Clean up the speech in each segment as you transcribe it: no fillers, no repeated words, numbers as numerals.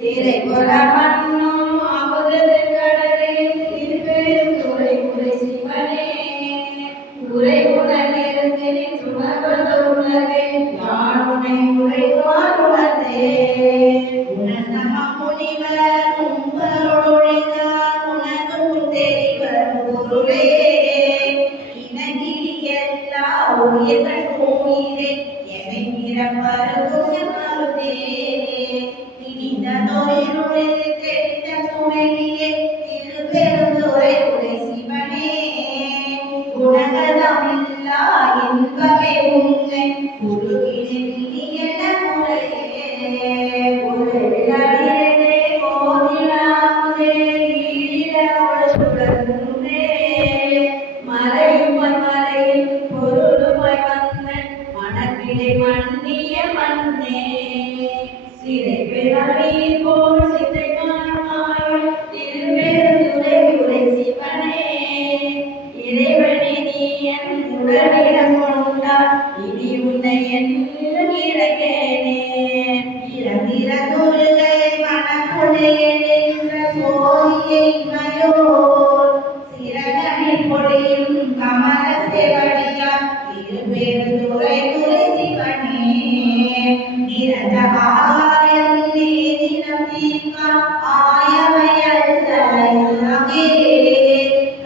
திரைக்குறமன்னும் அமுதது கடலே திருப்பெருந்துறை உரை சிவனே உரை உணர்ந்து துணர்வது உணர்வே யான் உனை உரைவார் உணர்ந்தே உணர்ந்தம முனிவர் உங்களொழிந்தார் உணர்ந்து தெரிவர் பொருளே இனகிரியல்லா உயிர்கள் உயிரே எமை பிறப்பருகும் மருதே இனிதொருளில் தெரிந்த துணையே திருப்பெருந்துறை உரை சிவனே குணகதமில்லா இன்பமே உன்னை குருகினியன முறையே உரையிலே கோதிலாமுதே ஈழமுடனே மறையுமாய் மறையில் பொருளுமாய் வந்த மனத்திலே மன்னிய மன்னே சிறை பெறி போல் சித்தைமாய் திருப்பெருந்துறை உரை சிவனே இறைவனே நீ என் உடலிடம் கொண்டார் இனி உன்னை என்னும் இறக்கேனே இறந்திர தொழுகை மனக்குடே என்ற சோதியை மயோர் சிறகனில் பொழியும் கமல செவடியா திருப்பெருந்துறை உரை சிவனே நிரந்தகாயம் நீதினம் தீர்க்கா ஆயவையல்லாகே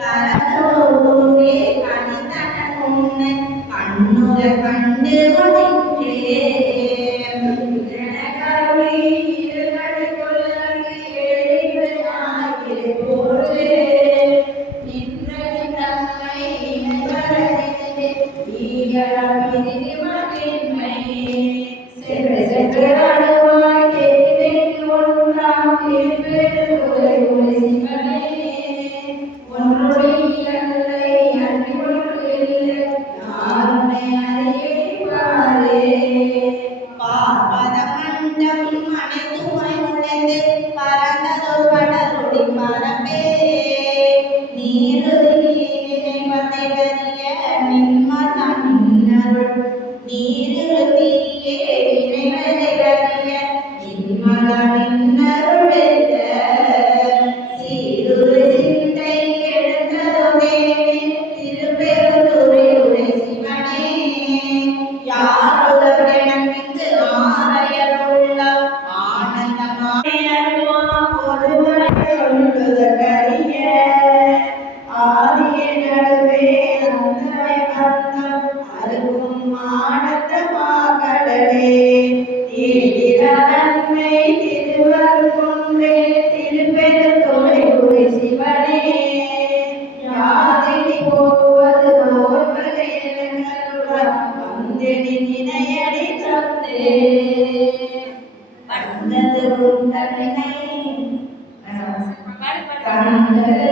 கரத்தோடே கனிதன உன்னை கண்ணுற கண்டு கொண்டே கருணை இருகடை கொள்ளி எளிமையாகி போற்றே நின்றதி தம்மை இனவரதிலே ஈயரபிதி மகிழ்மை சென்றடுவாய் தெரிந்து ஒன்றாம் திருப்பெருந்துறை உரை சிவனே ஒன்றுடைய அல்லை அன்றி ஒன்று இல்லை யாருனை அறியேபாரே பார்வத மண்டம் அனைத்துமை நுழைந்து பறந்ததொரு கடலுடி பரப்பே நீருதி நினைவதைய நின்மத நின்னருள் நீருதியே நினைவதைய நின்மத நின்னருளெல்ல சீருரு சிந்தை எழுந்ததொடே திருப்பெருந்துறை உரை சிவனே யாருலகெனக்கு ஆரையருள்ள ஆனந்தமாய் ஒருவரை சொல்லுதற்கரிய ஆதிய நடுவே அந்தரை வந்தம் அருகும் ஆனந்தமாகடலே தேடிர நன்மை திருவருகொன்றே திருப்பெருந்துறை உரை சிவனே யாதினி போவது நோய்களை எனங்களுடன் வந்தெனி நினையடி தந்தே வந்தது உந்தனை கண்டது